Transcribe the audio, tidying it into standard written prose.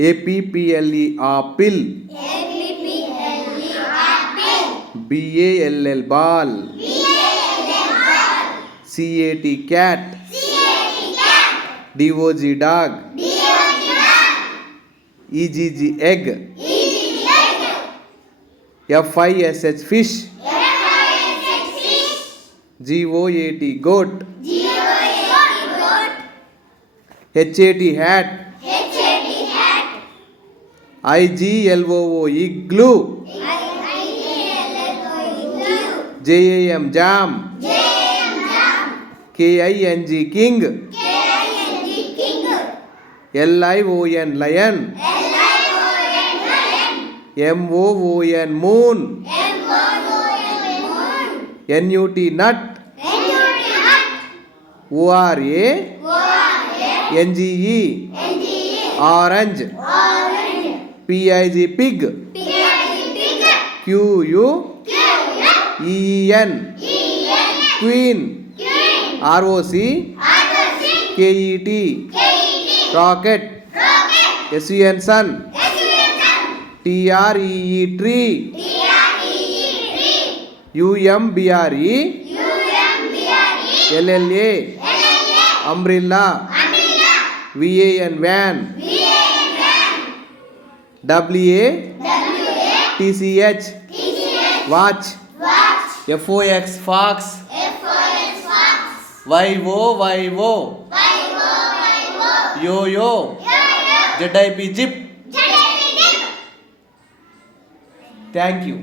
APPLE apple. BALL ball. CAT cat. DOG dog. EGG egg. FISH fish. GOAT goat. HAT hat. IGLOO igloo. JAM jam. KING king. LION lion. MOON moon. NUT nut. ORA NGE orange. PIG pig. QUEEN queen. ROC KET rocket. SUN sun. TREE tree. UMBRE LLA umbrella. VAN van. WATCH watch. FOX fox. YO yo. ZIP zip. Thank you.